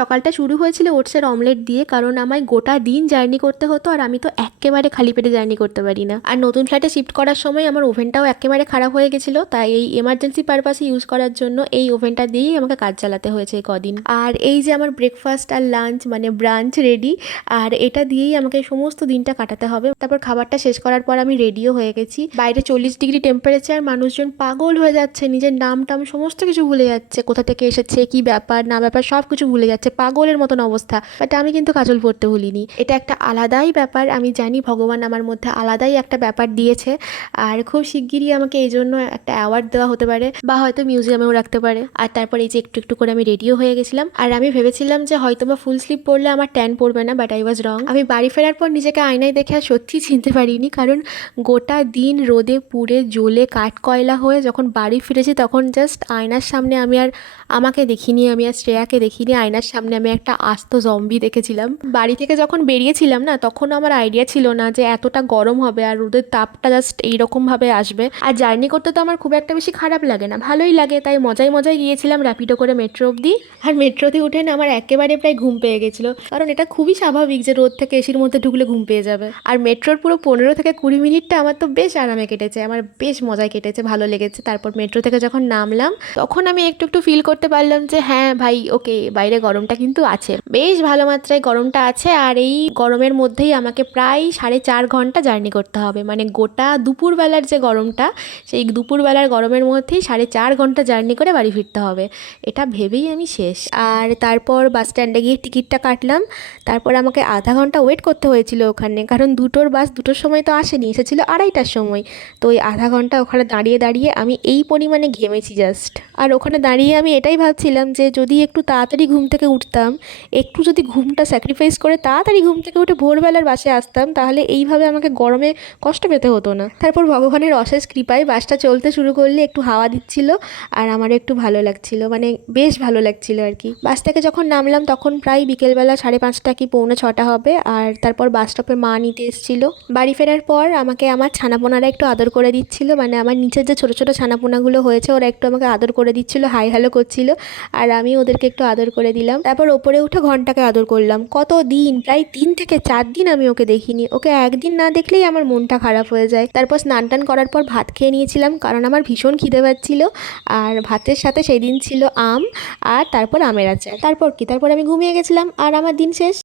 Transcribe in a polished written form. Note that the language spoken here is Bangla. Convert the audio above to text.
সকালটা শুরু হয়েছিল ওটসের অমলেট দিয়ে, কারণ আমায় গোটা দিন জার্নি করতে হতো আর আমি তো একেবারে খালি পেটে জার্নি করতে পারি না। আর নতুন ফ্ল্যাটে শিফট করার সময় আমার ওভেনটাও একেবারে খারাপ হয়ে গেছিলো, তাই এই এমার্জেন্সি পারপাসে ইউজ করার জন্য এই ওভেনটা দিয়েই আমাকে কাজ চালাতে হয়েছে কদিন। আর এই যে আমার ব্রেকফাস্ট আর লাঞ্চ মানে ব্রাঞ্চ রেডি, আর এটা দিয়েই আমাকে সমস্ত দিনটা কাটাতে হবে। তারপর খাবারটা শেষ করার পর আমি রেডিও হয়ে গেছি। বাইরে 40 ডিগ্রি টেম্পারেচার, মানুষজন পাগল হয়ে যাচ্ছে, নিজের নাম টাম সমস্ত কিছু ভুলে যাচ্ছে, কোথা থেকে এসেছে, কি ব্যাপার না ব্যাপার সব কিছু ভুলে যাচ্ছে, পাগলের মতন অবস্থা। বাট আমি কিন্তু কাজল পড়তে ভুলিনি। এটা একটা আলাদাই ব্যাপার, আমি জানি ভগবান আমার মধ্যে আলাদাই একটা ব্যাপার দিয়েছে। আর খুব শিগগিরই আমাকে এই জন্য একটা অ্যাওয়ার্ড দেওয়া হতে পারে, বা হয়তো মিউজিয়ামেও রাখতে পারে। আর তারপর এই যে একটু একটু করে আমি রেডিও হয়ে গেছিলাম, আর আমি ভেবেছিলাম যে হয়তো বা ফুল স্লিভ পরলে আমার ট্যান পড়বে না, বাট আই ওয়াজ রং। আমি বাড়ি ফেরার পর নিজেকে আয়নায় দেখে আর সত্যি চিনতে পারিনি, কারণ গোটা দিন রোদে পুড়ে জ্বলে কাঠ কয়লা হয়ে যখন বাড়ি ফিরেছি তখন জাস্ট আয়নার সামনে আমি আর আমাকে দেখিনি, আমি আর শ্রেয়াকে দেখিনি, আয়নার সামনে আমি একটা আস্ত জম্বি দেখেছিলাম। বাড়ি থেকে যখন বেরিয়েছিলাম না, তখন আমার আইডিয়া ছিল না যে এতটা গরম হবে আর রোদের তাপটা জাস্ট এইরকমভাবে আসবে। আর জার্নি করতে তো আমার খুব একটা বেশি খারাপ লাগে না, ভালোই লাগে, তাই মজায় মজায় গিয়েছিলাম র্যাপিডো করে মেট্রো অবধি। আর মেট্রোতে উঠে না আমার একেবারে প্রায় ঘুম পেয়ে গেছিলো, কারণ এটা খুবই স্বাভাবিক যে রোদ থেকে এসির মধ্যে ঢুকলে ঘুম পেয়ে যাবে। আর মেট্রোর পুরো 15 থেকে 20 মিনিটটা আমার তো বেশ আরামে কেটেছে, আমার বেশ মজায় কেটেছে, ভালো লেগেছে। তারপর মেট্রো থেকে যখন নামলাম তখন আমি একটু একটু ফিল করতে পারলাম যে হ্যাঁ ভাই ওকে, বাইরে গরমটা কিন্তু আছে, বেশ ভালো মাত্রায় গরমটা আছে। আর এই গরমের মধ্যেই আমাকে প্রায় 4.5 ঘন্টা জার্নি করতে হবে, মানে গোটা দুপুরবেলার যে গরমটা, সেই দুপুরবেলার গরমের মধ্যেই 4.5 ঘন্টা জার্নি করে বাড়ি ফিরতে হবে। এটা ভেবেই আমি শেষ। আর তারপর বাস স্ট্যান্ডে গিয়ে টিকিটটা কাটলাম। তারপর আমাকে আধা ঘন্টা ওয়েট করতে হয়েছিল ওখানে, কারণ দুটোর বাস দুটোর সময় তো আসেনি, এসেছিলো 2:30টার সময়। তো ওই আধা ঘন্টা ওখানে দাঁড়িয়ে দাঁড়িয়ে আমি এই পরিমাণে ঘেমেছি জাস্ট। আর ওখানে দাঁড়িয়ে আমি এটাই ভাবছিলাম যে যদি একটু তাড়াতাড়ি ঘুম থেকে উঠতাম, একটু যদি ঘুমটা স্যাক্রিফাইস করে তাড়াতাড়ি ঘুম থেকে উঠে ভোরবেলার বাসে আসতাম, তাহলে এইভাবে আমাকে গরমে কষ্ট পেতে হতো না। তারপর ভগবানের অশেষ কৃপায় বাসটা চলতে শুরু করলে একটু হাওয়া দিচ্ছিল, আর আমারও একটু ভালো লাগছিল, মানে বেশ ভালো লাগছিল আর কি। বাস থেকে যখন নামলাম তখন প্রায় বিকেলবেলা 5:30 কি 5:45 হবে। আর তারপর বাস স্টপে মা নিতে এসেছিলো। বাড়ি ফেরার পর আমাকে আমার ছানাপোনারা একটু আদর করে দিচ্ছিল, মানে আমার নিচের যে ছোটো ছোটো ছানাপোনাগুলো হয়েছে ওরা একটু আমাকে আদর করে দিচ্ছিল, হাই হ্যালো করছিল, আর আমি ওদেরকে একটু আদর করে দিলাম। তারপর ওপরে উঠে ঘন্টাকে আদর করলাম। কত দিন, প্রায় 3 থেকে 4 দিন আমি ওকে দেখিনি, ওকে একদিন না দেখলেই আমার মনটা খারাপ হয়ে যায়। তারপর স্নান টান করার পর ভাত খেয়ে নিয়েছিলাম, কারণ আমার ভীষণ খিদে পাচ্ছিল। আর ভাতের সাথে সেই দিন ছিল আম, আর তারপর আমের আচার। তারপর কি, তারপর আমি ঘুমিয়ে গেছিলাম আর আমার দিন শেষ।